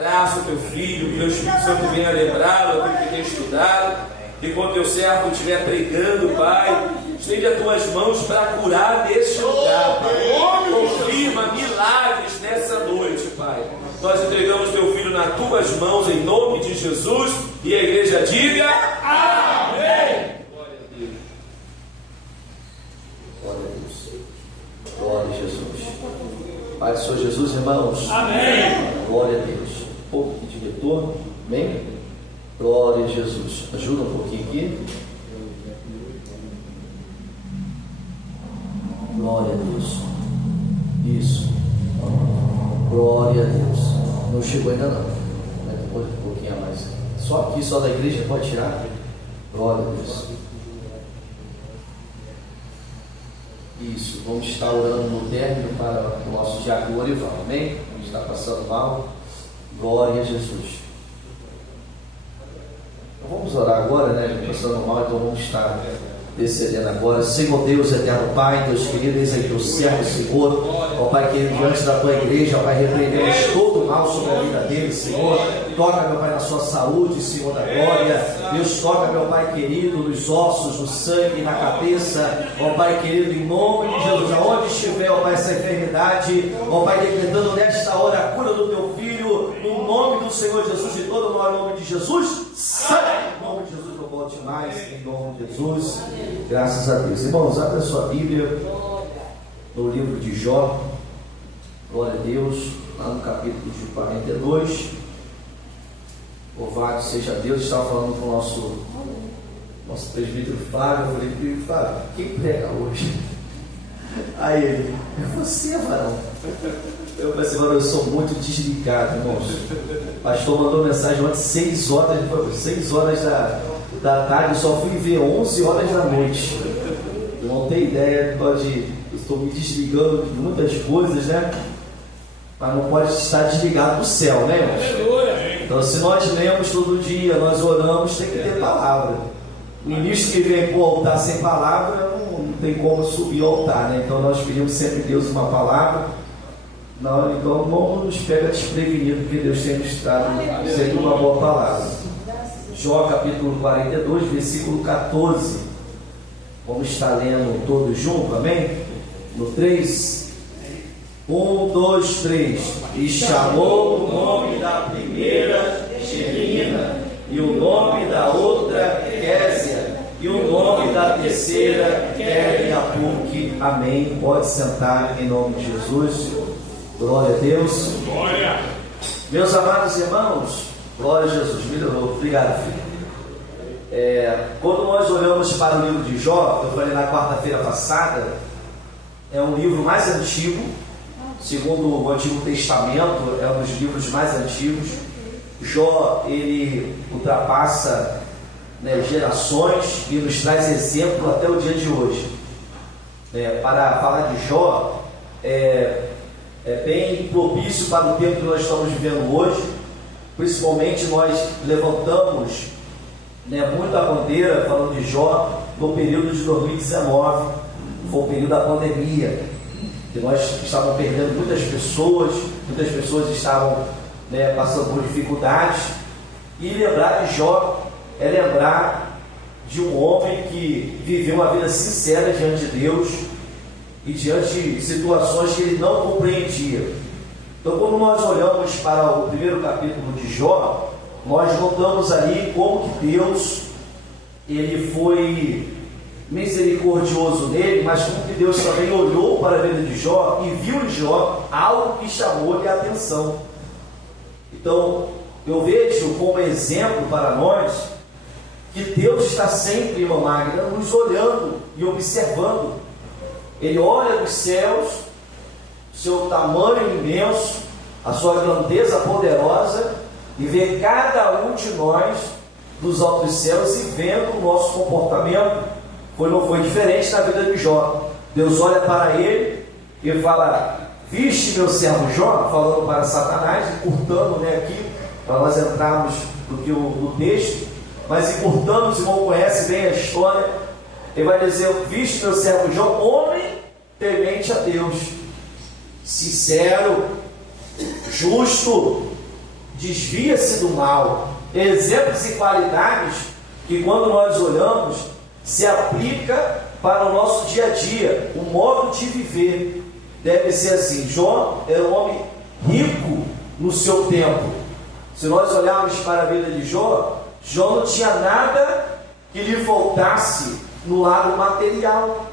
Abraço teu filho, que teu Espírito Santo venha lembrá-lo, aquilo que tem estudado. Enquanto teu servo estiver pregando, Pai, estende as tuas mãos para curar neste lugar, Pai. Confirma milagres nessa noite, Pai. Nós entregamos teu filho nas tuas mãos, em nome de Jesus. E a igreja diga: amém. Glória a Deus. Glória a Deus. Glória a Jesus. Pai do Senhor Jesus, irmãos. Amém. Glória a Deus. Um pouco de retorno. Amém? Glória a Jesus. Ajuda um pouquinho aqui. Glória a Deus. Isso. Glória a Deus. Não chegou ainda não. Depois um pouquinho a mais. Só aqui, só da igreja, pode tirar. Glória a Deus. Isso. Vamos estar orando no término para o nosso diácono Orival. Amém? A gente está passando mal. Glória a Jesus. Vamos orar agora, né? Passando mal, então vamos estar descendendo agora. Senhor Deus, eterno Pai, Deus querido, eis aí teu servo, Senhor. Ó Pai querido, diante da tua igreja, ó Pai, repreendemos todo o mal sobre a vida dele, Senhor. Toca, meu Pai, na sua saúde, Senhor da glória. Deus, toca, meu Pai querido, nos ossos, no sangue, na cabeça. Ó Pai querido, em nome de Jesus, aonde estiver, ó Pai, essa enfermidade, ó Pai, decretando nesta hora a cura do teu filho, no nome do Senhor Jesus, de todo o maior nome de Jesus. Sai! Em nome de Jesus, não volte mais, em nome de Jesus. Graças a Deus. Irmãos, abra a sua Bíblia no livro de Jó. Glória a Deus, lá no capítulo de 42. Louvado seja Deus. Estava falando com o nosso presbítero Flávio. Eu falei: presbítero Flávio, quem prega hoje? Aí ele: é você, varão. Eu falei assim: varão, eu sou muito desligado, irmãos. O pastor mandou mensagem ontem, 6 horas da tarde, eu só fui ver 11 horas da noite. Eu não tenho ideia, eu estou me desligando de muitas coisas, né? Mas não pode estar desligado do céu, né, irmãos? Então, se nós lemos todo dia, nós oramos, tem que ter palavra. O ministro que vem para o altar sem palavra, não tem como subir ao altar, né? Então, nós pedimos sempre a Deus uma palavra. Não, então não nos pega desprevenido, porque Deus tem nos dado sempre uma boa palavra. Jó capítulo 42, versículo 14. Vamos estar lendo todos juntos, amém? No 3. 1, 2, 3. E chamou o nome da primeira Gemina, e o nome da outra Késia, e o nome da terceira Queriapuque. Amém. Pode sentar em nome de Jesus. Glória a Deus. Glória. Meus amados irmãos, glória a Jesus. Melhorou. Obrigado, filho. Quando nós olhamos para o livro de Jó, eu falei na quarta-feira passada, é um livro mais antigo, segundo o Antigo Testamento, é um dos livros mais antigos. Jó, ele ultrapassa, né, gerações e nos traz exemplo até o dia de hoje. Para falar de Jó, é bem propício para o tempo que nós estamos vivendo hoje. Principalmente nós levantamos, né, muito a bandeira falando de Jó no período de 2019, foi o período da pandemia, que nós estávamos perdendo muitas pessoas estavam, né, passando por dificuldades. E lembrar de Jó é lembrar de um homem que viveu uma vida sincera diante de Deus e diante de situações que ele não compreendia. Então, quando nós olhamos para o primeiro capítulo de Jó, nós notamos ali como que Deus, ele foi misericordioso nele, mas como que Deus também olhou para a vida de Jó e viu em Jó algo que chamou-lhe a atenção. Então, eu vejo como exemplo para nós que Deus está sempre, irmã Magna, nos olhando e observando. Ele olha dos céus, seu tamanho imenso, a sua grandeza poderosa, e vê cada um de nós dos altos céus e vendo o nosso comportamento. Não foi diferente na vida de Jó. Deus olha para ele e fala: viste meu servo Jó, falando para Satanás, encurtando, né, aqui, para nós entrarmos no texto, mas encurtando, os irmãos conhecem bem a história. Ele vai dizer: viste meu servo Jó, homem temente a Deus, sincero, justo, desvia-se do mal. Exemplos e qualidades que, quando nós olhamos, se aplica para o nosso dia a dia. O modo de viver deve ser assim. Jó era um homem rico no seu tempo. Se nós olharmos para a vida de Jó, Jó não tinha nada que lhe faltasse no lado material.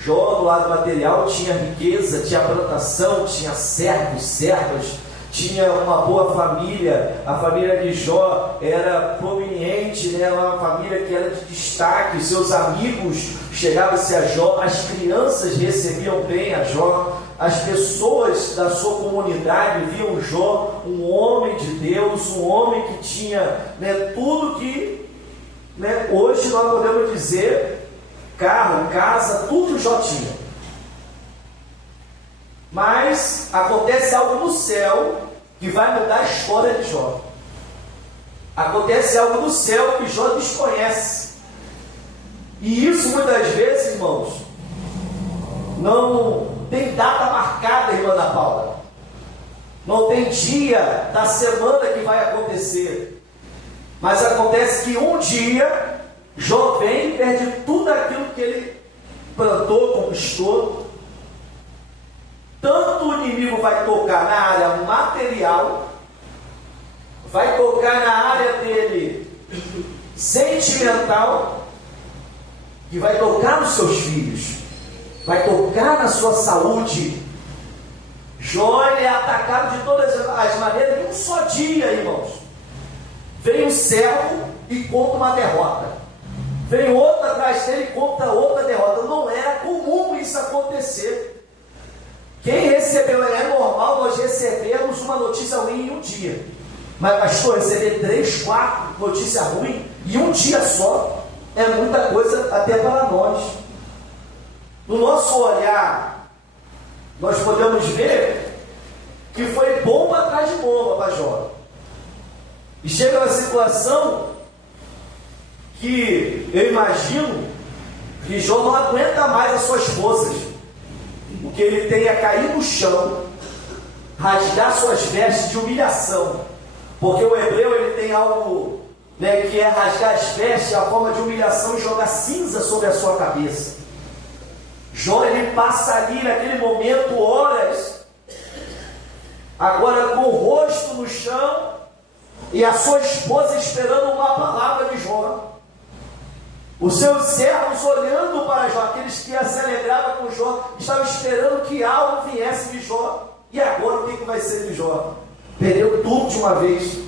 Jó, no lado material, tinha riqueza, tinha plantação, tinha servos, servas, tinha uma boa família. A família de Jó era prominente, né? Uma família que era de destaque. Seus amigos chegavam-se a Jó, as crianças recebiam bem a Jó, as pessoas da sua comunidade viam Jó um homem de Deus, um homem que tinha, né, tudo que, né, hoje nós podemos dizer, carro, casa, tudo Jó tinha. Mas acontece algo no céu que vai mudar a história de Jó. Acontece algo no céu que Jó desconhece. E isso muitas vezes, irmãos, não tem data marcada, irmã Ana Paula. Não tem dia da semana que vai acontecer. Mas acontece que um dia Jó vem e perde tudo aquilo que ele plantou, conquistou. Tanto o inimigo vai tocar na área material, vai tocar na área dele sentimental, e vai tocar nos seus filhos, vai tocar na sua saúde. Jó é atacado de todas as maneiras em um só dia, irmãos. Vem um servo e conta uma derrota. Vem outro atrás dele e conta outra derrota. Não era comum isso acontecer. Quem recebeu, é normal nós recebermos uma notícia ruim em um dia. Mas, pastor, receber 3, 4 notícias ruins em um dia só é muita coisa até para nós. No nosso olhar, nós podemos ver que foi bomba atrás de bomba para Jó. E chega uma situação que eu imagino que Jó não aguenta mais as suas forças. O que ele tem é cair no chão, rasgar suas vestes de humilhação. Porque o hebreu ele tem algo, né, que é rasgar as vestes, a forma de humilhação, e jogar cinza sobre a sua cabeça. Jó ele passa ali naquele momento horas, agora com o rosto no chão, e a sua esposa esperando uma palavra de Jó. Os seus servos olhando para Jó, aqueles que se alegravam com Jó, estavam esperando que algo viesse de Jó. E agora o que vai ser de Jó? Perdeu tudo de uma vez.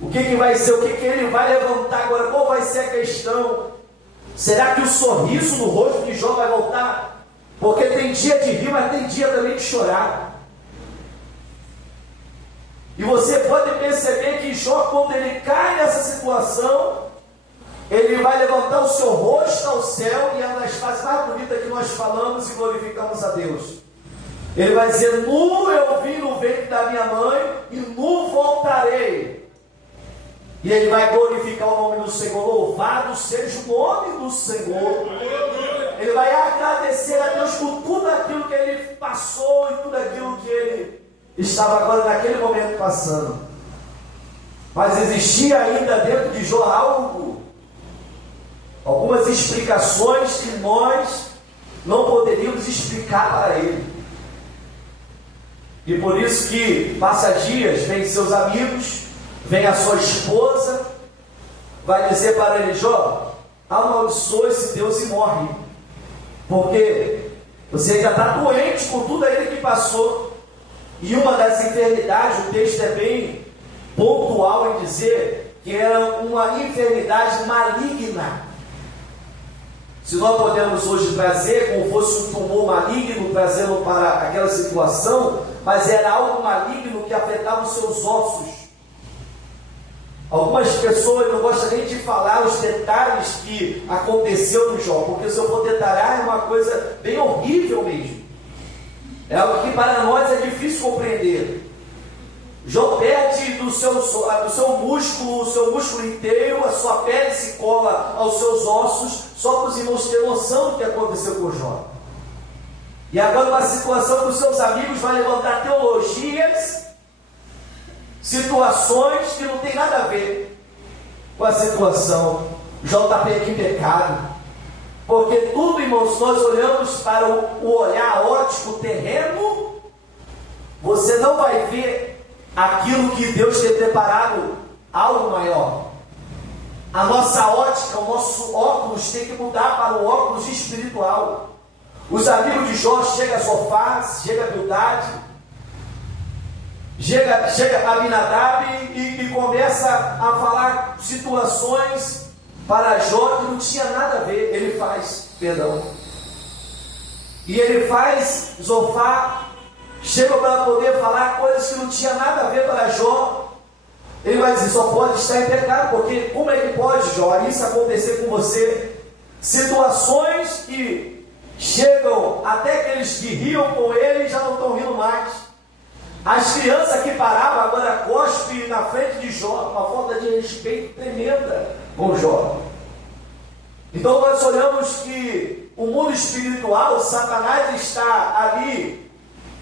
O que vai ser? O que ele vai levantar agora? Qual vai ser a questão? Será que o sorriso no rosto de Jó vai voltar? Porque tem dia de rir, mas tem dia também de chorar. E você pode perceber que Jó, quando ele cai nessa situação, ele vai levantar o seu rosto ao céu, e é uma das frases mais bonitas que nós falamos e glorificamos a Deus. Ele vai dizer: nu eu vim no ventre da minha mãe, e nu voltarei. E ele vai glorificar o nome do Senhor. Louvado seja o nome do Senhor. Ele vai agradecer a Deus por tudo aquilo que ele passou e tudo aquilo que ele estava agora naquele momento passando. Mas existia ainda dentro de Jó algumas explicações que nós não poderíamos explicar para ele. E por isso que passa dias, vem seus amigos, vem a sua esposa, vai dizer para ele: Jó, amaldiçoa esse Deus e morre, porque você ainda está doente com tudo aquilo que passou. E uma das enfermidades, o texto é bem pontual em dizer que era uma enfermidade maligna. Se nós podemos hoje trazer como fosse um tumor maligno, trazê-lo para aquela situação, mas era algo maligno que afetava os seus ossos. Algumas pessoas não gostam nem de falar os detalhes que aconteceu no Jó, porque se eu for detalhar é uma coisa bem horrível mesmo. É algo que para nós é difícil compreender. Jó perde do seu músculo, o seu músculo inteiro, a sua pele se cola aos seus ossos, só para os irmãos terem noção do que aconteceu com Jó. E agora uma situação que os seus amigos vão levantar teologias, situações que não tem nada a ver com a situação. Jó está em pecado. Porque tudo, irmãos, nós olhamos para o olhar óptico terreno, você não vai ver aquilo que Deus tem preparado, algo maior. A nossa ótica, o nosso óculos tem que mudar para o óculos espiritual. Os amigos de Jó chegam a Zofar, chega a Bildade, chega Abinadab e começa a falar situações para Jó que não tinha nada a ver. Ele faz, e ele faz Zofar, chega para poder falar coisas que não tinha nada a ver para Jó. Ele vai dizer, só pode estar em pecado, porque como é que pode, Jó, isso acontecer com você? Situações que chegam até aqueles que riam com ele já não estão rindo mais. As crianças que paravam agora cospem na frente de Jó, uma falta de respeito tremenda com Jó. Então nós olhamos que o mundo espiritual, Satanás está ali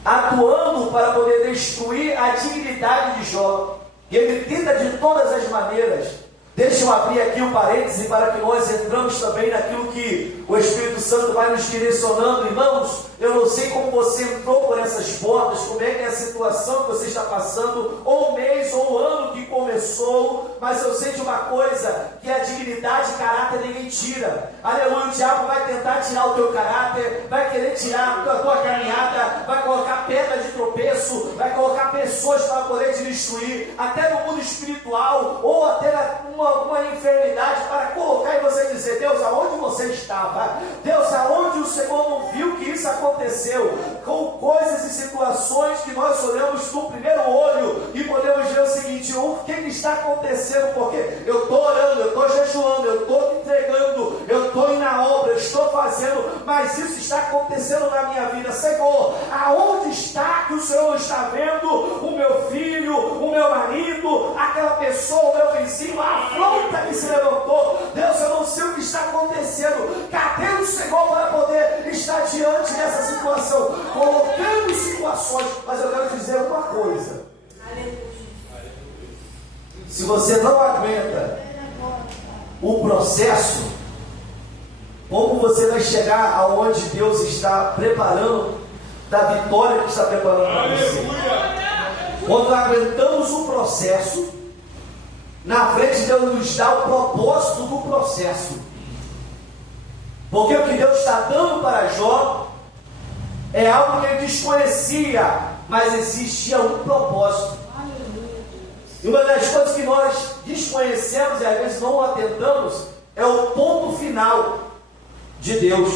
atuando para poder destruir a dignidade de Jó. E ele tenta de todas as maneiras. Deixa eu abrir aqui um parêntese para que nós entramos também naquilo que o Espírito Santo vai nos direcionando. Irmãos, eu não sei como você entrou por essas portas, como é que é a situação que você está passando, ou o mês, ou o ano que começou, mas eu sei de uma coisa, que a dignidade e caráter ninguém tira. Aleluia, o diabo vai tentar tirar o teu caráter, vai querer tirar a tua caminhada, vai colocar pedra de tropeço, vai colocar pessoas para poder te destruir, até no mundo espiritual, ou até uma enfermidade, para colocar em você e dizer, Deus, aonde você estava? Deus, aonde o Senhor não viu que isso aconteceu? Com coisas e situações que nós olhamos no primeiro olho e podemos ver o seguinte, o que está acontecendo? Porque eu estou orando, eu estou jejuando, eu estou entregando, eu estou indo na obra, eu estou fazendo, mas isso está acontecendo na minha vida. Senhor, aonde está que o Senhor está vendo o meu filho, o meu marido, aquela pessoa, o meu vizinho, a afronta que se levantou? Deus, eu não sei o que está acontecendo. Cadê o Senhor para poder estar diante dessa situação? Colocando situações. Mas eu quero dizer uma coisa. Se você não aguenta o processo, como você vai chegar aonde Deus está preparando, da vitória que está preparando para você? Quando aguentamos o processo, na frente Deus nos dá o propósito do processo. Porque o que Deus está dando para Jó é algo que ele desconhecia, mas existia um propósito. E uma das coisas que nós desconhecemos e às vezes não atentamos é o ponto final de Deus.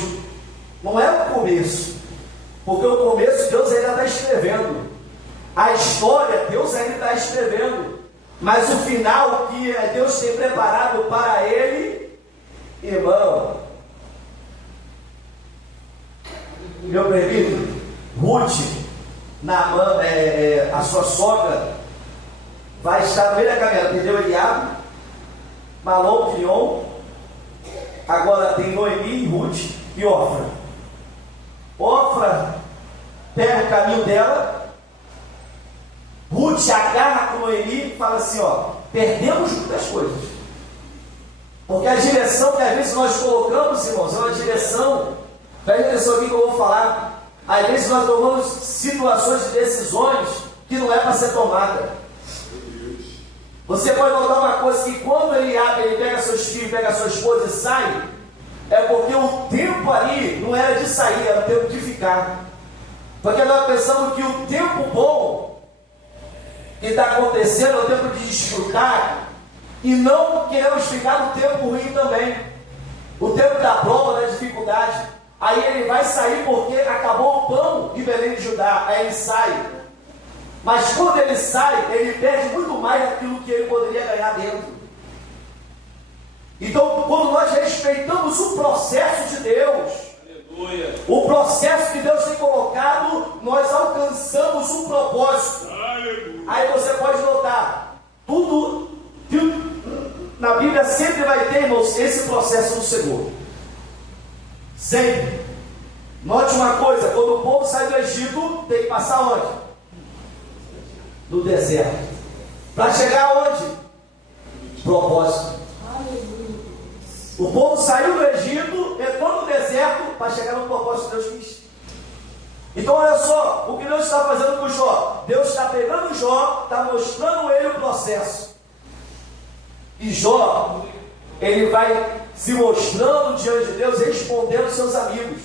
Não é o começo, porque o começo Deus ainda está escrevendo. A história Deus ainda está escrevendo. Mas o final que Deus tem preparado para ele, irmão, meu querido, Ruth, a sua sogra, vai estar no meio da caminhada. Perdeu Eliabe, Malom, Crion, agora tem Noemi, Ruth e Ofra. Ofra pega o caminho dela, Ruth agarra com Noemi e fala assim, perdemos muitas coisas. Porque a direção que às vezes nós colocamos, irmãos, é uma direção, preste atenção aqui que eu vou falar, às vezes nós tomamos situações de decisões que não é para ser tomada. Você pode notar uma coisa, que quando ele pega seus filhos, pega sua esposa e sai, é porque o tempo ali não era de sair, era o tempo de ficar. Porque nós pensamos que o tempo bom que está acontecendo é o tempo de desfrutar, e não queremos ficar no tempo ruim também, o tempo da prova, da dificuldade. Aí ele vai sair porque acabou o pão de Belém de Judá, aí ele sai. Mas quando ele sai, ele perde muito mais daquilo que ele poderia ganhar dentro. Então, quando nós respeitamos o processo de Deus, aleluia, o processo que Deus tem colocado, nós alcançamos um propósito. Aleluia. Aí você pode notar, tudo na Bíblia sempre vai ter, irmãos, esse processo do Senhor. Sempre. Note uma coisa, quando o povo sai do Egito, tem que passar onde? No deserto. Para chegar aonde? Propósito. O povo saiu do Egito, entrou no deserto para chegar no propósito que Deus quis. Então olha só, o que Deus está fazendo com Jó. Deus está pegando Jó, está mostrando ele o processo. E Jó, ele vai se mostrando diante de Deus, respondendo aos seus amigos.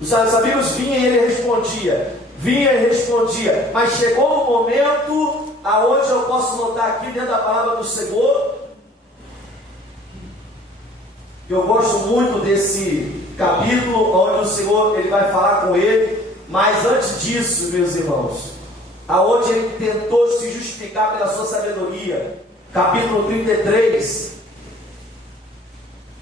Os seus amigos vinham e ele respondia. Vinha e respondia. Mas chegou um momento aonde eu posso notar aqui dentro da palavra do Senhor. Eu gosto muito desse capítulo onde o Senhor ele vai falar com ele. Mas antes disso, meus irmãos, aonde ele tentou se justificar pela sua sabedoria. Capítulo 33,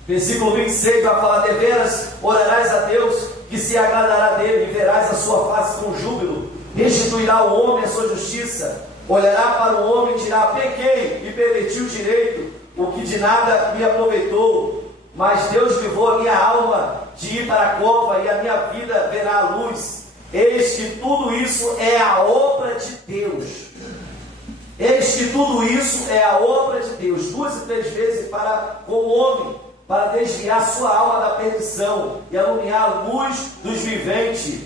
versículo 26, vai falar: deveras orarás a Deus, que se agradará dele, e verás a sua face com júbilo. Restituirá o homem a sua justiça, olhará para o homem e dirá: pequei e perverti o direito, o que de nada me aproveitou. Mas Deus livrou a minha alma de ir para a cova, e a minha vida verá a luz. Eis que tudo isso é a obra de Deus. Eis que tudo isso é a obra de Deus, 2 e 3 vezes para com o homem, para desviar sua alma da perdição e alumiar a luz dos viventes.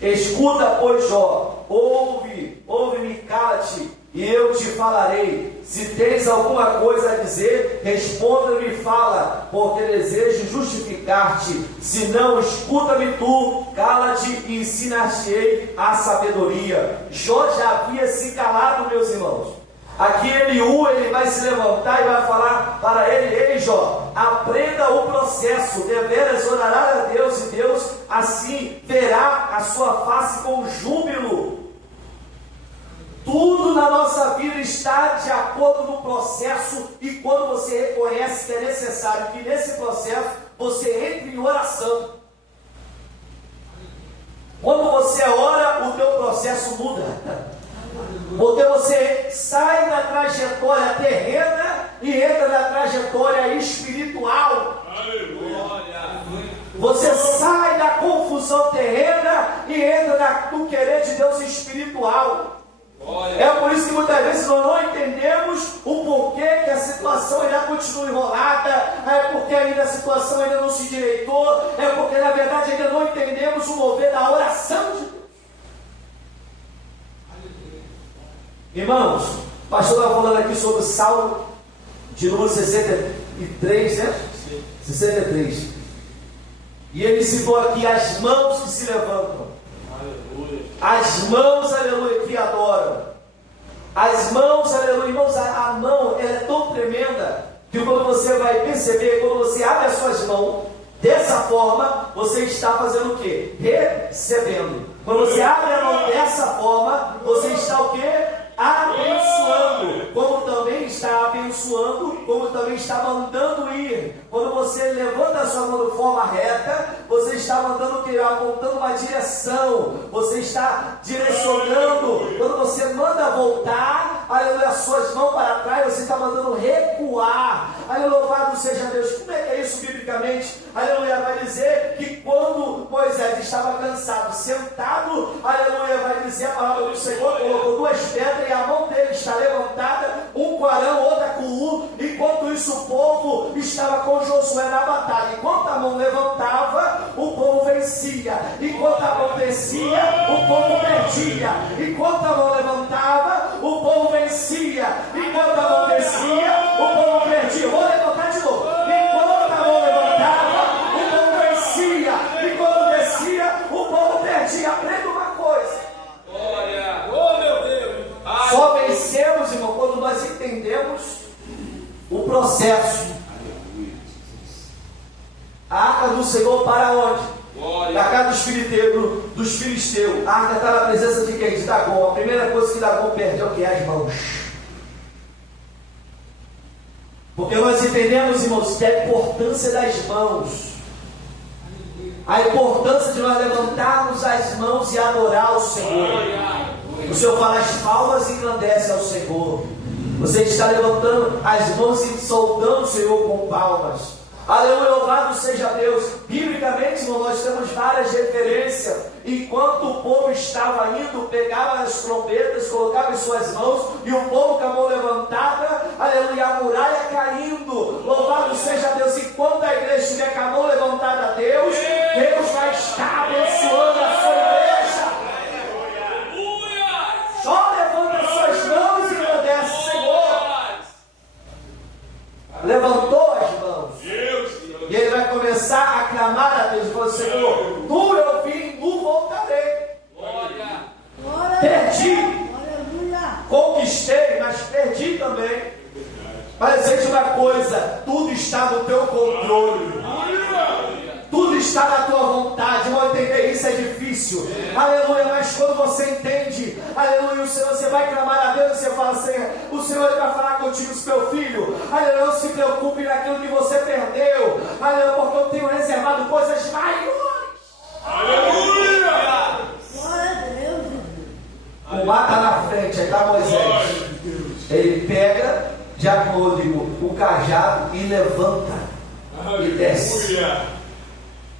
Escuta, pois, Jó, ouve-me, cala-te, e eu te falarei. Se tens alguma coisa a dizer, responda-me e fala, porque desejo justificar-te. Se não, escuta-me tu, cala-te e ensinar-te-ei a sabedoria. Jó já havia se calado, meus irmãos. Aqui Eliú, ele vai se levantar e vai falar para ele: ei Jó, aprenda o processo, deveras orará a Deus, e Deus assim verá a sua face com júbilo. Tudo na nossa vida está de acordo no processo, e quando você reconhece que é necessário que nesse processo você entre em oração. Quando você ora, o teu processo muda. Porque você sai da trajetória terrena e entra na trajetória espiritual. Você sai da confusão terrena e entra no querer de Deus espiritual. É por isso que muitas vezes nós não entendemos o porquê que a situação ainda continua enrolada, é porque ainda a situação ainda não se direitou, é porque na verdade ainda não entendemos o mover da oração de Deus. Irmãos, o pastor estava falando aqui sobre o Salmo de número 63, né? 63. E ele citou aqui as mãos que se levantam. Aleluia. As mãos, aleluia, que adoram. As mãos, aleluia, irmãos, a mão ela é tão tremenda que quando você vai perceber, quando você abre as suas mãos dessa forma, você está fazendo o quê? Recebendo. Quando você abre a mão dessa forma, você está o quê? Abençoando, como também está abençoando, como também está mandando ir. Quando você levanta a sua mão de forma reta, você está mandando que apontando uma direção, você está direcionando. Quando você manda voltar, aleluia, as suas mãos para trás, você está mandando recuar. Aleluia, louvado seja Deus. Como é que é isso biblicamente? Aleluia, vai dizer que quando Moisés estava cansado, sentado, aleluia, vai dizer a palavra do Senhor, colocou 2 pedras e a mão dele está levantada, um com Arão, outra com U. Enquanto isso o povo estava com Josué na batalha. Enquanto a mão levantava, o povo vencia. Enquanto a mão descia, o povo perdia. Enquanto a mão levantava, o povo vencia. Enquanto a mão descia, o povo perdia. Vou levantar de novo. Enquanto a mão levantava, o povo vencia. Enquanto descia, o povo perdia. Aprenda uma coisa. Glória! Oh, meu Deus! Só vencemos, irmão, quando nós entendemos o processo. A arca do Senhor para onde? Glória. Da casa dos filisteus. A arca está na presença de quem? De Dagom. A primeira coisa que Dagom perde é o que? As mãos. Porque nós entendemos, irmãos, que a importância das mãos, a importância de nós levantarmos as mãos e adorar o Senhor. O Senhor fala: as palmas engrandecem ao Senhor. Você está levantando as mãos e soltando o Senhor com palmas. Aleluia, louvado seja Deus. Biblicamente, irmão, nós temos várias referências. Enquanto o povo estava indo, pegava as trombetas, colocava em suas mãos, e o povo com a mão levantada, aleluia, a muralha caindo. Louvado seja Deus. Enquanto a igreja estiver com a mão levantada a Deus, Deus vai estar abençoando a sua igreja. Só levanta as suas mãos e agradece, Senhor. Levantou as mãos. E ele vai começar a clamar a Deus e falar: Senhor, tu eu vim, tu voltarei. Perdi, conquistei, mas perdi também. Mas seja uma coisa, tudo está no teu controle. Tudo está na tua vontade. Irmão, entender isso é difícil. Aleluia, mas quando você entende, aleluia, o Senhor, você vai clamar a Deus e você fala: Senhor, o Senhor vai falar contigo, seu filho. Aleluia, não se preocupe naquilo que você perdeu. Aleluia, porque eu tenho reservado coisas maiores. Aleluia! O mar está na frente, aí está Moisés. Ele pega de acordo o cajado e levanta e desce.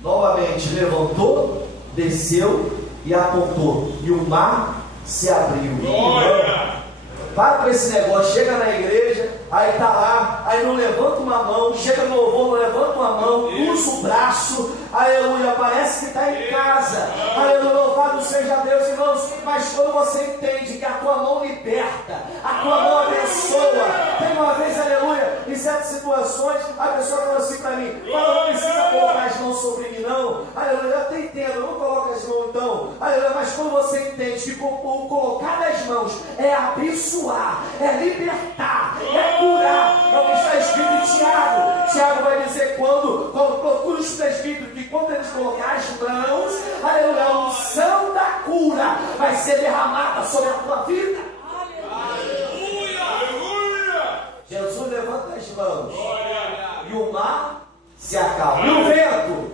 Novamente levantou, desceu e apontou, e o mar se abriu. Para com esse negócio, chega na igreja, aí está lá, aí não levanta uma mão, chega no louvor, não levanta uma mão, usa o braço, aleluia, parece que está em casa, aleluia, louvado seja Deus, irmãos. Mas quando você entende que a tua mão liberta, a tua mão abençoa. Tem uma vez, aleluia, em certas situações, a pessoa falou assim para mim: fala, não precisa colocar as mãos sobre mim não. Aleluia, eu até entendo, não coloca as mãos então, aleluia, mas quando você entende que o colocar as mãos é abençoar, é libertar, é curar, é o que está escrito em Tiago. Tiago vai dizer: quando procura os presbíteros, que quando eles colocar as mãos, aleluia, a unção da cura vai ser derramada sobre a tua vida. Aleluia! Aleluia! Jesus levanta as mãos, e o mar se acalma. E o vento?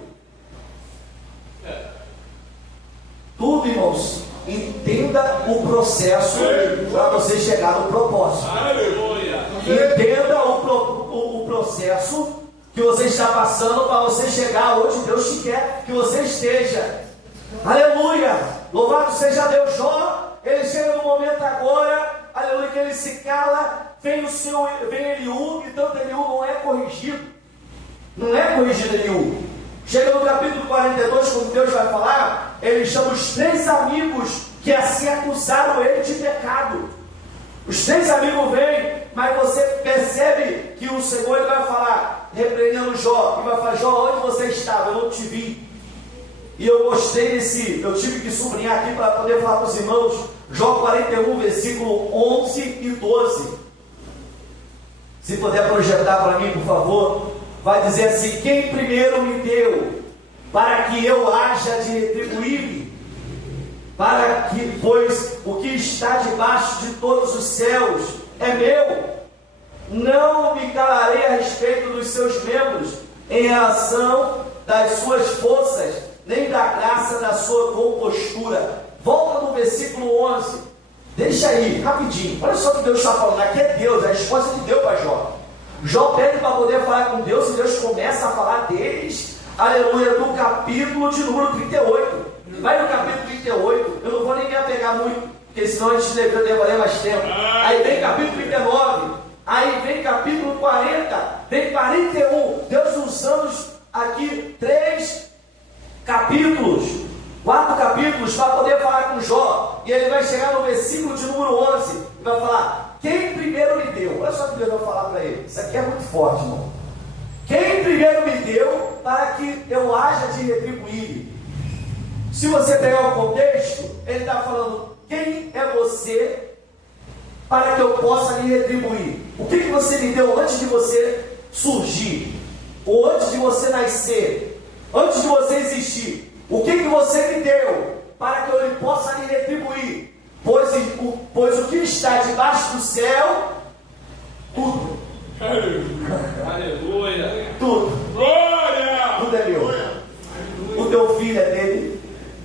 Tudo, irmãos, entenda o processo para você chegar no propósito. Entenda o processo que você está passando para você chegar onde Deus te quer que você esteja. Aleluia! Louvado seja Deus. Jó, ele chega no momento agora, aleluia, que ele se cala. Vem Eliú, e tanto Eliú não é corrigido. Não é corrigido Eliú. Chega no capítulo 42, quando Deus vai falar, ele chama os 3 amigos que assim acusaram ele de pecado. Os 3 amigos vêm, mas você percebe que o Senhor ele vai falar, repreendendo Jó, e vai falar: Jó, onde você estava? Eu não te vi. E eu gostei desse, eu tive que sublinhar aqui para poder falar para os irmãos, Jó 41, versículo 11 e 12. Se puder projetar para mim, por favor. Vai dizer assim: quem primeiro me deu, para que eu haja de retribuir-lhe, para que, pois o que está debaixo de todos os céus é meu, não me calarei a respeito dos seus membros, em relação das suas forças, nem da graça da sua compostura. Volta no versículo 11, deixa aí, rapidinho, olha só o que Deus está falando, aqui é Deus, a resposta que deu para Jó. Jó pede para poder falar com Deus, e Deus começa a falar deles, aleluia, do capítulo de número 38. Vai no capítulo 38, eu não vou nem me apegar muito, porque senão a gente levaria mais tempo. Aí vem capítulo 39, aí vem capítulo 40, vem 41. Deus usando aqui 3 capítulos, 4 capítulos para poder falar com Jó. E ele vai chegar no versículo de número 11 e vai falar: quem primeiro me deu? Olha só o que Deus vai falar para ele. Isso aqui é muito forte, irmão. Quem primeiro me deu, para que eu haja de retribuir. Se você pegar o contexto, ele está falando: quem é você para que eu possa lhe retribuir? O que você me deu antes de você surgir? Ou antes de você nascer? Antes de você existir? O que você me deu para que eu lhe possa lhe retribuir? Pois o que está debaixo do céu, tudo. Aleluia! Tudo. Glória! Tudo é meu. O teu filho é dele.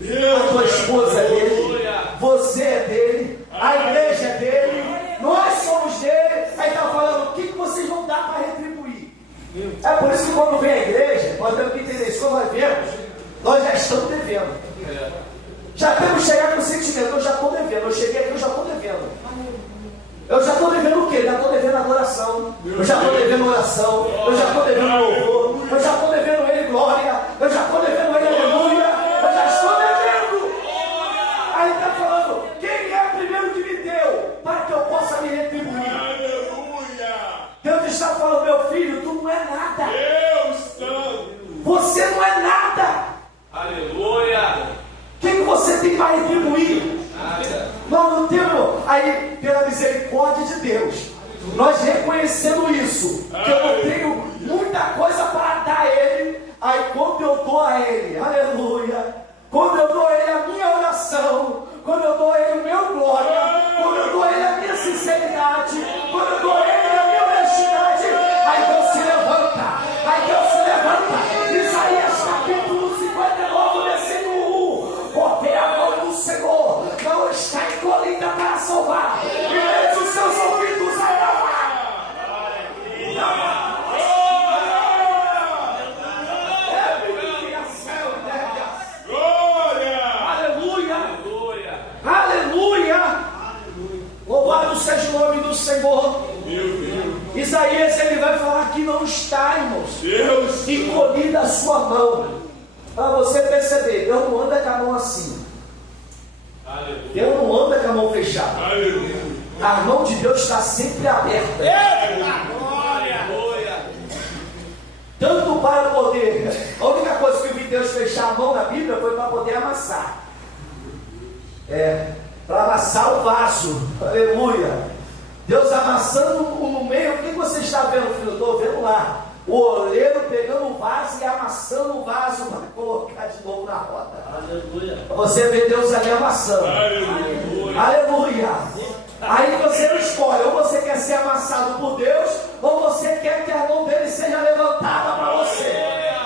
A tua esposa é dele. Você é dele. A igreja é dele. Nós somos dele. Aí está falando: o que vocês vão dar para retribuir? É por isso que quando vem a igreja, nós temos que entender isso, quando nós vemos, nós já estamos devendo. Já temos que chegar com o sentimento, eu já estou devendo, eu cheguei aqui, eu já estou devendo. Eu já estou devendo o quê? Eu já estou devendo adoração, eu já estou devendo oração, eu já estou devendo louvor, eu já estou devendo Ele glória, eu já estou devendo Ele aleluia, eu já estou devendo. Aí está falando, quem é o primeiro que me deu, para que eu possa me retribuir? Aleluia! Deus está falando, meu filho, tu não é nada. Deus Santo! Você não é nada. Aleluia! Quem você tem para retribuir? Nada. Nós não temos. Aí, pela misericórdia de Deus, nós reconhecendo isso, que eu não tenho muita coisa para dar a Ele. Aí, quando eu dou a Ele, aleluia, quando eu dou a Ele a minha oração, quando eu dou a Ele o meu glória, quando eu dou a Ele a minha sinceridade, quando eu dou a Ele a minha honestidade, aí Deus se levanta. Aí Deus se levanta. Isaías capítulo 59, versículo 1. Porque a mão do Senhor não está encolhida para salvar, e desde os seus ouvidos a gravar. Glória! Aleluia! Louvado seja o nome do Senhor. Meu Deus! Isaías, ele vai falar que não está, irmãos, Deus! encolhida a sua mão. Para você perceber, Deus não anda com a mão assim. Aleluia! Deus não anda com a mão fechada. Aleluia! A mão de Deus está sempre aberta. Aleluia! Tanto para poder. A única coisa que eu vi Deus fechar a mão na Bíblia foi para poder amassar. Para amassar o vaso. Aleluia. Deus amassando no meio. O que você está vendo, filho? Estou vendo lá. O oleiro pegando o vaso e amassando o vaso para colocar de novo na roda. Aleluia! Você vê Deus ali amassando. Aleluia! Aleluia. Aí você escolhe, ou você quer ser amassado por Deus, ou você quer que a mão dele seja levantada para você.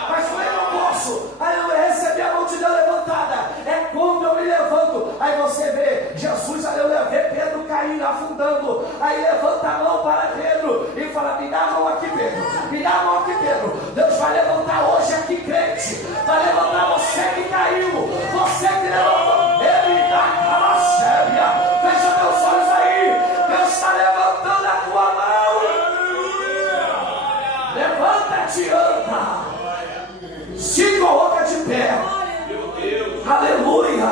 Mas como é que eu posso? Aí eu recebi a mão de Deus levantada. É quando eu me levanto. Aí você vê Jesus, aleluia, vê Pedro caindo, afundando. Aí levanta a mão para Pedro e fala: me dá a mão aqui, Pedro. Me dá a mão aqui, Pedro. Deus vai levantar hoje aqui, crente. Vai levantar você que caiu. Você que levantou. Ele dá a séria. Fecha teus olhos aí. Deus está levantando a tua mão. Levanta-te e anda. Se coloca de pé. Meu Deus! Aleluia.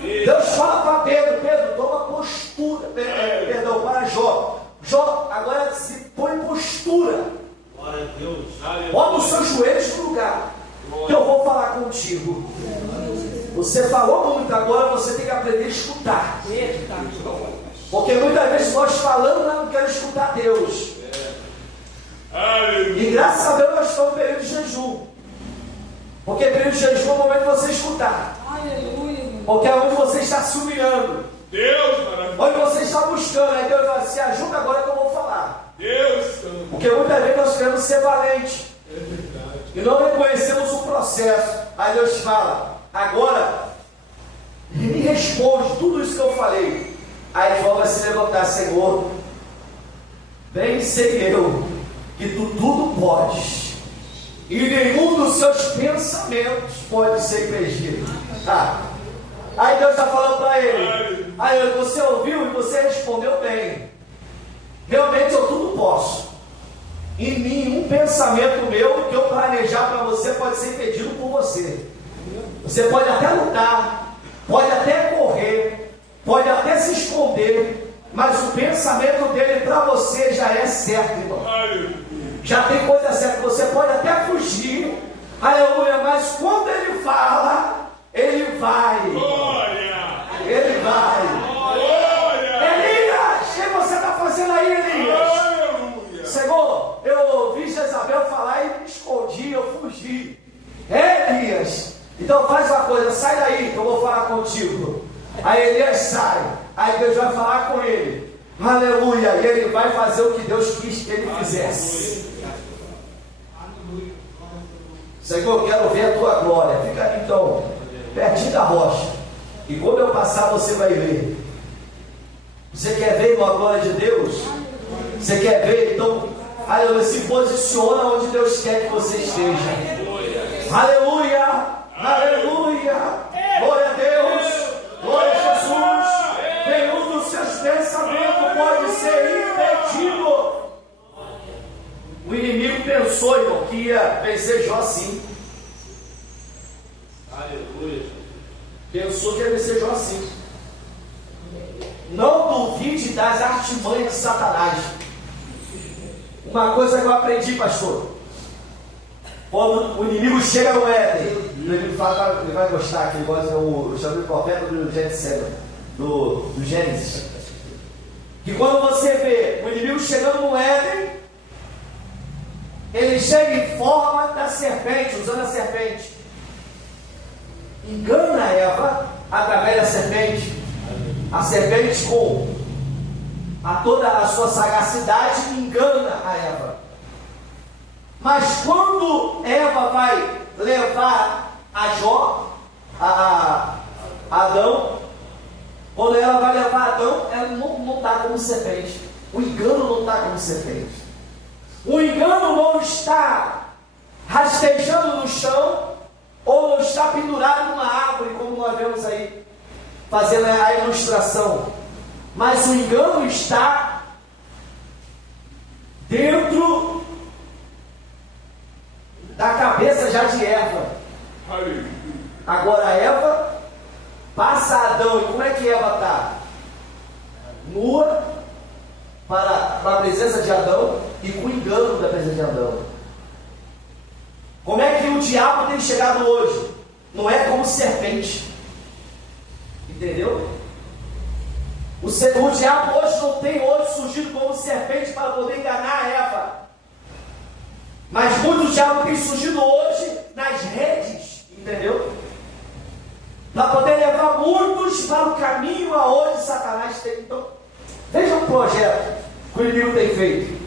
Deus fala para Pedro: Pedro, toma postura. Perdão, para Jó. Jó, agora se põe postura. Glória a Deus! Bota os seus joelhos no lugar, que eu vou falar contigo. Você falou muito, agora você tem que aprender a escutar. Porque muitas vezes nós falamos, mas não queremos escutar Deus. Aleluia! E graças a Deus nós estamos no período de jejum. Porque período de jejum é o momento de você escutar. Porque é onde você está se humilhando, Deus maravilhoso! onde você está buscando. Aí Deus vai: se ajuda agora que eu vou falar. Deus Santo! Porque muitas vezes nós queremos ser valentes e não reconhecemos o processo. Aí Deus fala: agora me responde tudo isso que eu falei. Aí João vai se levantar: Senhor, bem sei eu que tu tudo podes, e nenhum dos seus pensamentos pode ser impedido. Aí Deus está falando para ele: aí você ouviu e você respondeu bem. Realmente eu tudo posso. E nenhum pensamento meu que eu planejar para você pode ser impedido por você. Você pode até lutar, pode até correr, pode até se esconder, mas o pensamento dele para você já é certo, irmão. Já tem coisa certa. Você pode até fugir, aleluia, mas quando ele fala, ele vai. Glória! Ele vai. Glória! Elias, o que você está fazendo aí, Elias? Aleluia! Senhor, eu ouvi Jezabel falar e me escondi, eu fugi. Elias, então faz uma coisa, sai daí que eu vou falar contigo. Aí Elias sai, aí Deus vai falar com ele. Aleluia, e ele vai fazer o que Deus quis que ele fizesse. Senhor, eu quero ver a tua glória. Fica ali então, pertinho da rocha. E quando eu passar, você vai ver. Você quer ver a glória de Deus? Você quer ver? Então, Aleluia. Se posiciona onde Deus quer que você esteja. Aleluia. Aleluia. Glória a Deus. Glória a Jesus. Nenhum dos seus pensamentos pode ser impedido. O inimigo pensou, irmão, que ia vencer Jó assim. Aleluia. Pensou que ia vencer Jó assim. Não duvide das artimanhas de Satanás. Uma coisa que eu aprendi, pastor. Quando o inimigo chega no Éden, o inimigo fala, ele vai gostar, que ele gosta, eu chamo de profeta do Gênesis, do Gênesis. Que quando você vê o inimigo chegando no Éden, ele chega em forma da serpente, usando a serpente. Engana a Eva através da serpente. A serpente, com toda a sua sagacidade, engana a Eva. Mas quando Eva vai levar a Adão, quando ela vai levar Adão, ela não está como serpente. O engano não está como serpente. O engano não está rastejando no chão, ou não está pendurado numa árvore, como nós vemos aí, fazendo a ilustração. Mas o engano está dentro da cabeça já de Eva. Agora Eva passa Adão, e como é que Eva está? Nua para a presença de Adão e com engano da presença de Adão. Como é que o diabo tem chegado hoje? Não é como serpente. Entendeu? O diabo hoje não tem surgido como serpente para poder enganar a Eva. Mas muito diabo tem surgido hoje nas redes. Entendeu? Para poder levar muitos para o caminho aonde Satanás tem. Então, veja um projeto que o inimigo tem feito.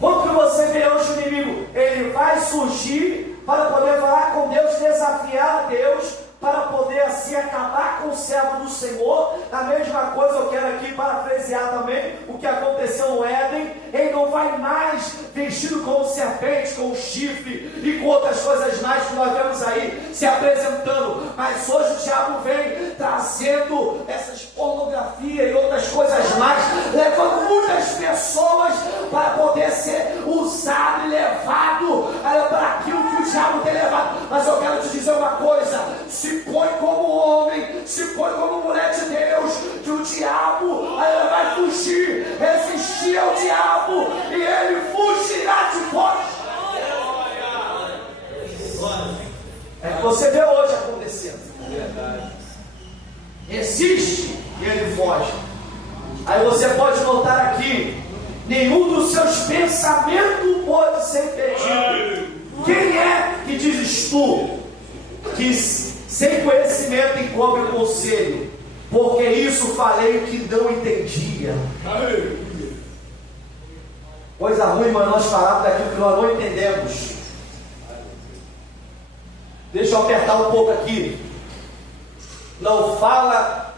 Quando que você vê hoje o inimigo? Ele vai surgir para poder falar com Deus, desafiar a Deus, para poder assim acabar com o servo do Senhor. A mesma coisa eu quero aqui parafrasear também o que aconteceu no Éden. Ele não vai mais vestido como serpente, com chifre e com outras coisas mais que nós vemos aí se apresentando, mas hoje o diabo vem trazendo essas pornografias e outras coisas mais, levando muitas pessoas para poder ser usado e levado para aquilo que o diabo tem levado. Mas eu quero te dizer uma coisa: se põe como homem, se põe como mulher de Deus, que o diabo vai fugir, resistir ao diabo, e ele fugirá de vós. É o que você vê hoje acontecendo. Resiste e ele foge. Aí você pode notar aqui: nenhum dos seus pensamentos pode ser impedido. Quem é que dizes tu que sem conhecimento encobre conselho? Porque isso falei que não entendia. Coisa ruim, mas nós falamos daquilo que nós não entendemos. Deixa eu apertar um pouco aqui. Não fala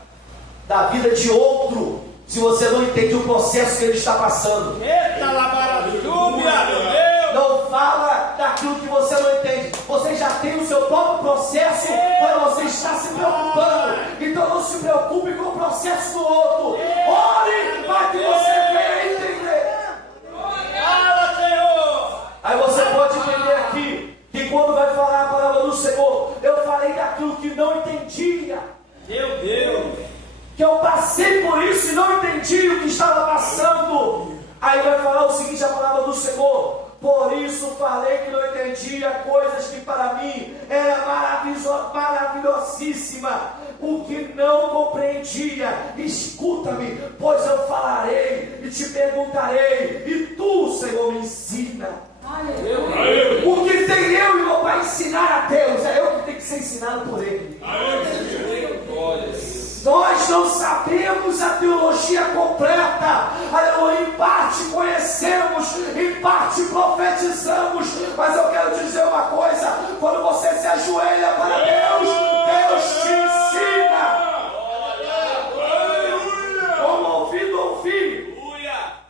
da vida de outro se você não entende o processo que ele está passando. Eita, labarazúbia, meu Deus! Não fala daquilo que você não entende. Você já tem o seu próprio processo para você estar se preocupando. Então não se preocupe com o processo do outro. Ore para que você venha entender. Fala, Senhor! Aí você pode entender aqui que quando vai falar a palavra do Senhor, eu falei daquilo que não entendia. Meu Deus! Que eu passei por isso e não entendi o que estava passando. Aí vai falar o seguinte, a palavra do Senhor: por isso falei que não entendia coisas que para mim era maravilhosíssima, o que não compreendia. Escuta-me, pois eu falarei e te perguntarei, e tu, Senhor, me ensina. O que tem eu e meu Pai ensinar a Deus? É eu que tenho que ser ensinado por Ele. Nós não sabemos a teologia completa. Em parte conhecemos, em parte profetizamos. Mas eu quero te dizer uma coisa: quando você se ajoelha para Deus, Deus te ensina. Como ouvido, ouvir.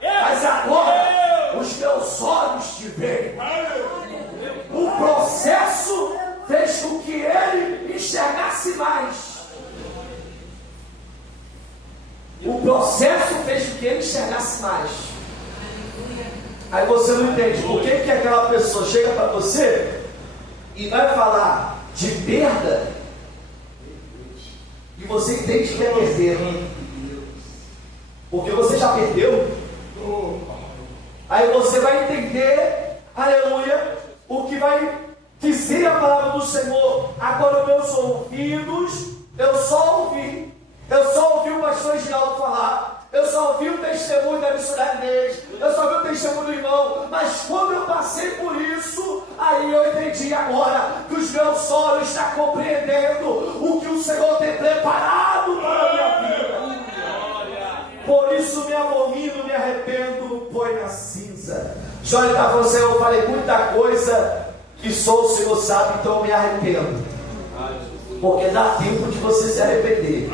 Mas agora mais. Aí você não entende por que aquela pessoa chega para você e vai falar de perda e você entende que é perder, porque você já perdeu. Aí você vai entender, aleluia, o que vai dizer a palavra do Senhor. Agora, meus ouvidos, eu só ouvi o pastor Reginaldo falar, eu só ouvi o testemunho da missionária Inês, eu só ouvi o testemunho do irmão, mas quando eu passei por isso, aí eu entendi agora que os meus olhos estão compreendendo o que o Senhor tem preparado para a minha vida. Por isso me abomino, me arrependo, não põe na cinza. Jó está falando assim, eu falei muita coisa que só o Senhor sabe, então eu me arrependo. Porque dá tempo de você se arrepender.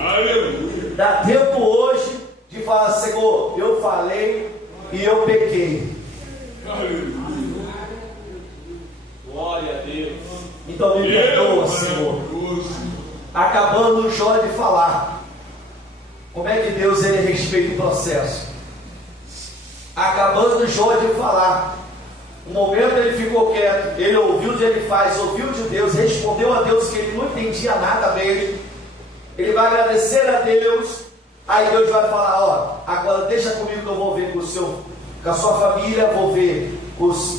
Dá tempo hoje de falar, Senhor, eu falei e eu pequei. Glória a Deus. Então me perdoa, Senhor. Acabando o Jó de falar, como é que Deus ele respeita o processo? Acabando o Jó de falar, um momento ele ficou quieto, ele ouviu o que ele faz, ouviu de Deus, respondeu a Deus que ele não entendia nada mesmo. Ele vai agradecer a Deus. Aí Deus vai falar, ó, agora deixa comigo que eu vou ver com a sua família, vou ver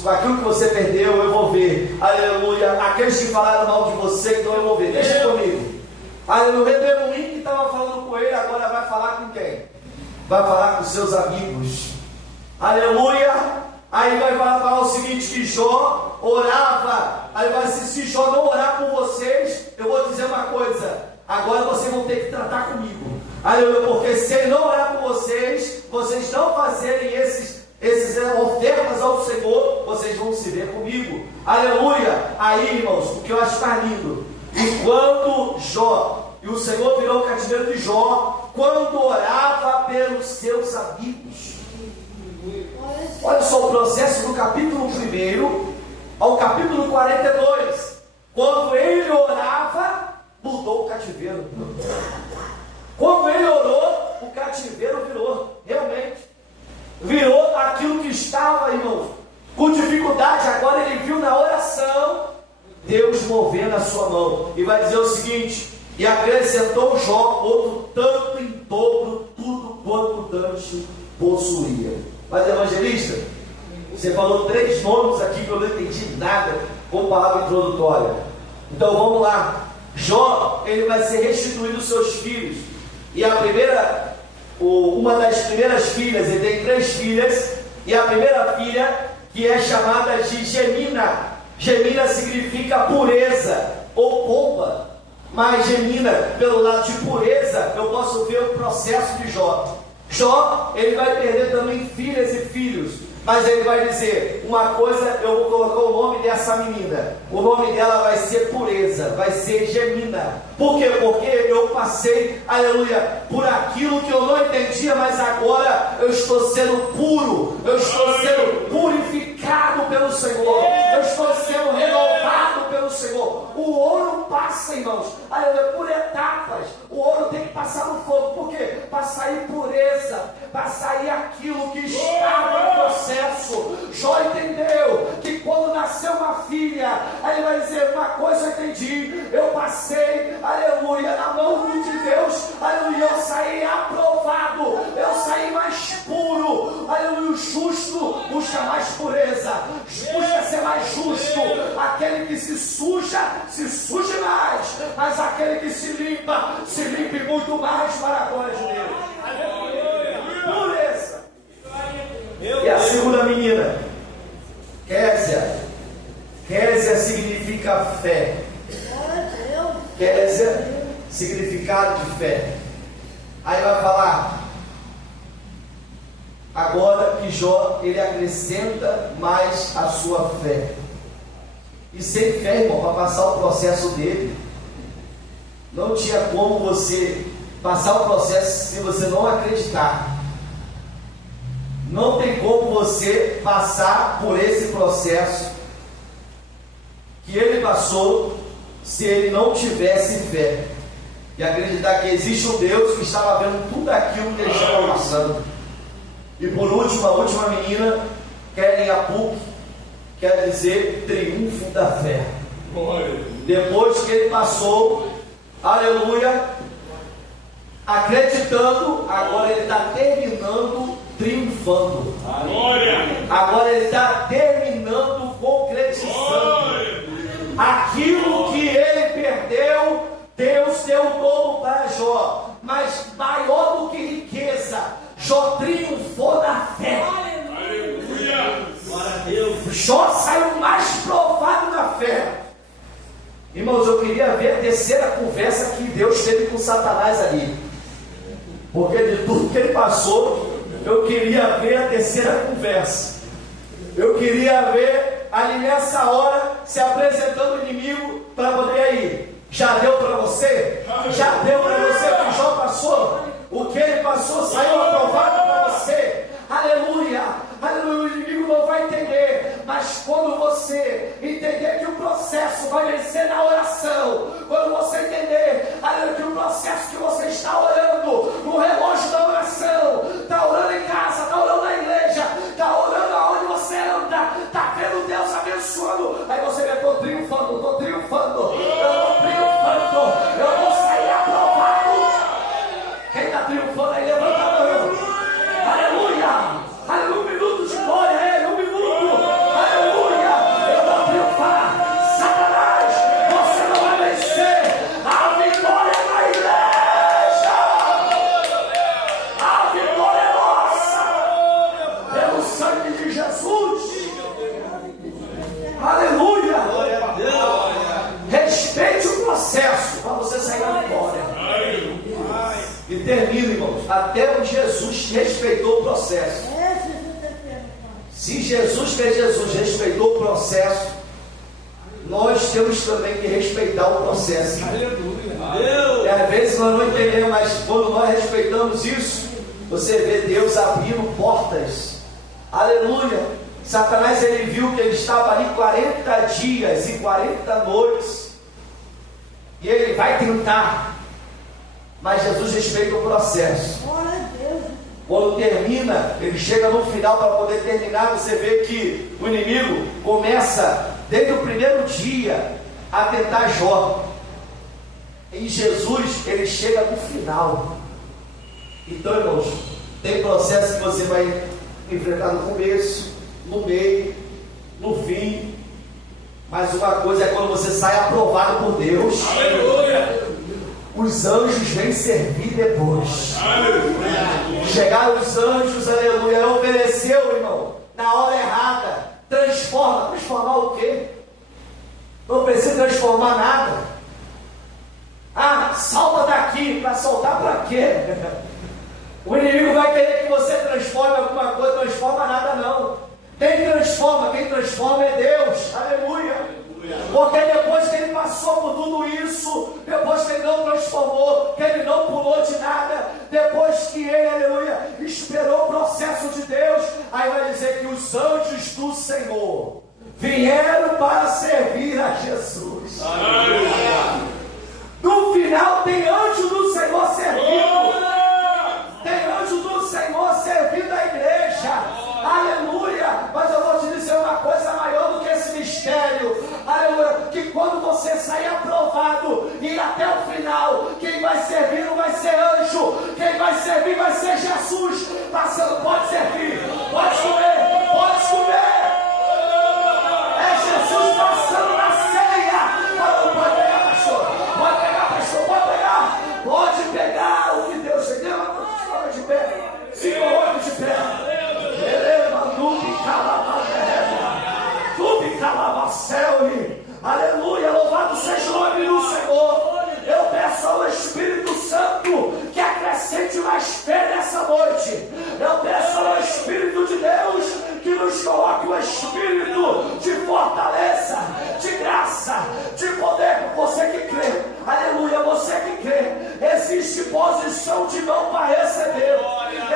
aquilo que você perdeu, eu vou ver, aleluia, aqueles que falaram mal de você, então eu vou ver, deixa comigo. Aleluia, o redemoinho que estava falando com ele, agora vai falar com quem? Vai falar com seus amigos. Aleluia. Aí vai falar o seguinte, que Jó orava. Aí vai dizer, se Jó não orar por vocês, eu vou dizer uma coisa, agora vocês vão ter que tratar comigo. Aleluia, porque se ele não orar por vocês não fazerem esses ofertas ao Senhor, vocês vão se ver comigo. Aleluia. Aí, irmãos, o que eu acho mais lindo, enquanto Jó, e o Senhor virou o cativeiro de Jó, quando orava pelos seus amigos. Olha só o processo do capítulo 1 ao capítulo 42. Quando ele orava, mudou o cativeiro. Quando ele orou, o cativeiro virou, realmente. Virou aquilo que estava, irmãos, com dificuldade. Agora ele viu na oração Deus movendo a sua mão. E vai dizer o seguinte, e acrescentou Jó outro tanto em dobro tudo quanto dantes possuía. Mas evangelista, você falou 3 nomes aqui que eu não entendi nada com palavra introdutória. Então vamos lá. Jó, ele vai ser restituído aos seus filhos. E uma das primeiras filhas, ele tem 3 filhas, e a primeira filha, que é chamada de Gemina. Gemina significa pureza ou pomba. Mas Gemina, pelo lado de pureza, eu posso ver o processo de Jó. Jó, ele vai perder também filhas e filhos, mas ele vai dizer uma coisa, eu vou colocar o nome dessa menina, o nome dela vai ser pureza, vai ser Gemina. Por quê? Porque eu passei, aleluia, por aquilo que eu não entendia, mas agora eu estou sendo puro, eu estou sendo purificado pelo Senhor, eu estou sendo renovado pelo Senhor. O ouro passa, irmãos, aleluia, por etapas. O ouro tem que passar no fogo, por quê? Para sair pureza, para sair aquilo que estava no processo. Jó entendeu que quando nasceu uma filha, aí ele vai dizer, uma coisa eu entendi, eu passei, aleluia, na mão de Deus, aleluia, eu saí aprovado, eu saí mais puro, aleluia, o justo busca mais pureza, busca ser mais justo. Aquele que se suje mais, mas aquele que se limpe muito mais para a glória de Deus. Pureza. E a segunda menina, Késia. Késia significa fé. Késia, significado de fé. Aí vai falar, agora que Jó, ele acrescenta mais a sua fé. E sem fé, irmão, para passar o processo dele, não tinha como você passar o processo se você não acreditar. Não tem como você passar por esse processo que ele passou se ele não tivesse fé e acreditar que existe um Deus que estava vendo tudo aquilo que ele estava passando. E por último, a última menina, querem a PUC, quer dizer triunfo da fé. Depois que ele passou, aleluia, acreditando, agora ele está terminando triunfando. Agora ele está terminando concretizando. Aquilo que ele perdeu, Deus deu todo para Jó. Mas maior do que riqueza, Jó triunfou na fé. Jó saiu mais provado na fé. Irmãos, eu queria ver a terceira conversa que Deus teve com Satanás ali. Porque de tudo que ele passou, eu queria ver a terceira conversa. Eu queria ver ali nessa hora se apresentando o inimigo para poder ir. Já deu para você? Já deu para você o que Jó passou? O que ele passou saiu aprovado para você. Aleluia, aleluia. O inimigo não vai entender, mas quando você entender que o processo vai vencer na oração, quando você entender, aleluia, que o processo que você está orando no relógio da oração, está orando em casa, está orando na igreja, está orando aonde você anda, está vendo Deus abençoando, aí você vê, estou triunfando, eu estou triunfando, eu vou sair aprovado. Quem está triunfando aí, levanta a mão. Aleluia! Aleluia! Um minuto de glória a Ele, um minuto! Aleluia! Eu vou triunfar! Satanás, você não vai vencer! A vitória é na igreja! A vitória é nossa! Pelo sangue de Jesus! Aleluia! Respeite o processo para você sair da vitória. E termina, irmãos, até o Jesus respeitou o processo. Se Jesus, que é Jesus, respeitou o processo, nós temos também que respeitar o processo. E às vezes nós não entendemos, mas quando nós respeitamos isso, você vê Deus abrindo portas. Aleluia! Satanás, ele viu que ele estava ali 40 dias e 40 noites. E ele vai tentar. Mas Jesus respeita o processo. Quando termina, ele chega no final para poder terminar. Você vê que o inimigo começa desde o primeiro dia a tentar Jó. E Jesus, ele chega no final. Então, irmãos, tem processo que você vai enfrentar no começo, no meio, no fim. Mas uma coisa é quando você sai aprovado por Deus. Aleluia! Os anjos vêm servir depois. Aleluia. Chegaram os anjos, aleluia, ofereceu, irmão, na hora errada. Transformar o quê? Não precisa transformar nada. Ah, salta daqui. Para soltar para quê? O inimigo vai querer que você transforme alguma coisa. Transforma nada não. Quem transforma é Deus. Aleluia. Porque depois que ele passou por tudo isso, depois que ele não transformou, que ele não pulou de nada, depois que ele, aleluia, esperou o processo de Deus, aí vai dizer que os anjos do Senhor vieram para servir a Jesus. Aleluia. No final tem anjo do Senhor servindo. Tem anjo do Senhor servindo a igreja. Aleluia. Mas eu vou te dizer uma coisa maior do que esse mistério. Aleluia. Que quando você sair aprovado e ir até o final, quem vai servir não vai ser anjo. Quem vai servir vai ser Jesus. Passando, pode servir. Pode comer. Pode comer. É Jesus passando na ceia. Pode pegar, pastor. Pode pegar, pastor. Pode pegar. Pode pegar o que Deus te deu. De pé. Se coloque de pé. Aleluia, louvado seja o nome do Senhor. Eu peço ao Espírito Santo que acrescente mais fé nessa noite. Eu peço ao Espírito de Deus que nos coloque o Espírito de fortaleza, de graça, de poder. Você que crê, aleluia, você que crê, existe posição de mão para receber,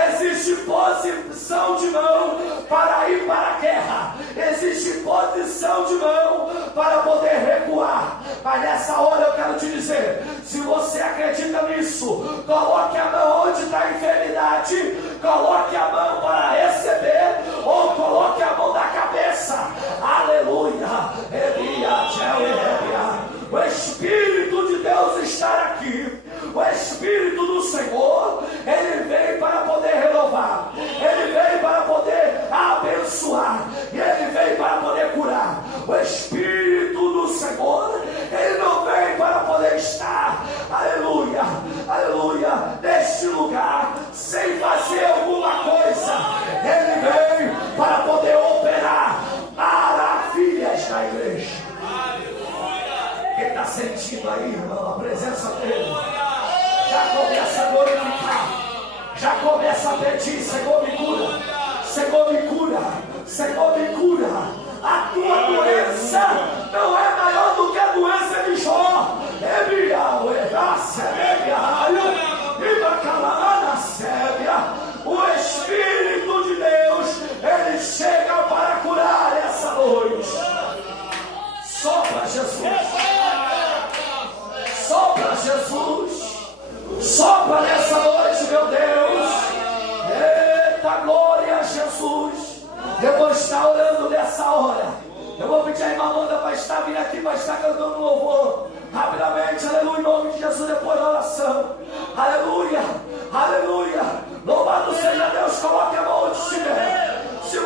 existe posição de mão para ir para a guerra, existe posição de mão para poder recuar, Mas nessa hora eu quero te dizer, se você acredita nisso, coloque a mão onde está a enfermidade, coloque a mão para receber, ou coloque a mão na cabeça. Aleluia. O Espírito de Deus está aqui. O Espírito do Senhor, Ele veio para poder renovar, Ele veio para poder abençoar, e Ele veio para poder curar. O Espírito do Senhor, Ele não veio para poder estar, aleluia, aleluia, neste lugar, sem fazer alguma coisa. Ele veio para poder operar maravilhas na igreja. Quem está sentindo aí, irmão, a presença dele, já começa a glorificar, já começa a pedir: Senhor, me cura, Senhor, me cura, Senhor, me cura. A tua doença não é maior do que a doença de Jó. O Espírito de Deus, Ele chega para curar essa noite. Sopra, Jesus. Sopra, Jesus. Sopra nessa noite, meu Deus. Eita glória a Jesus. Eu vou estar orando nessa hora. Eu vou pedir a irmã Londa para estar vindo aqui, para estar cantando louvor. Rapidamente, aleluia, em nome de Jesus. Depois da oração.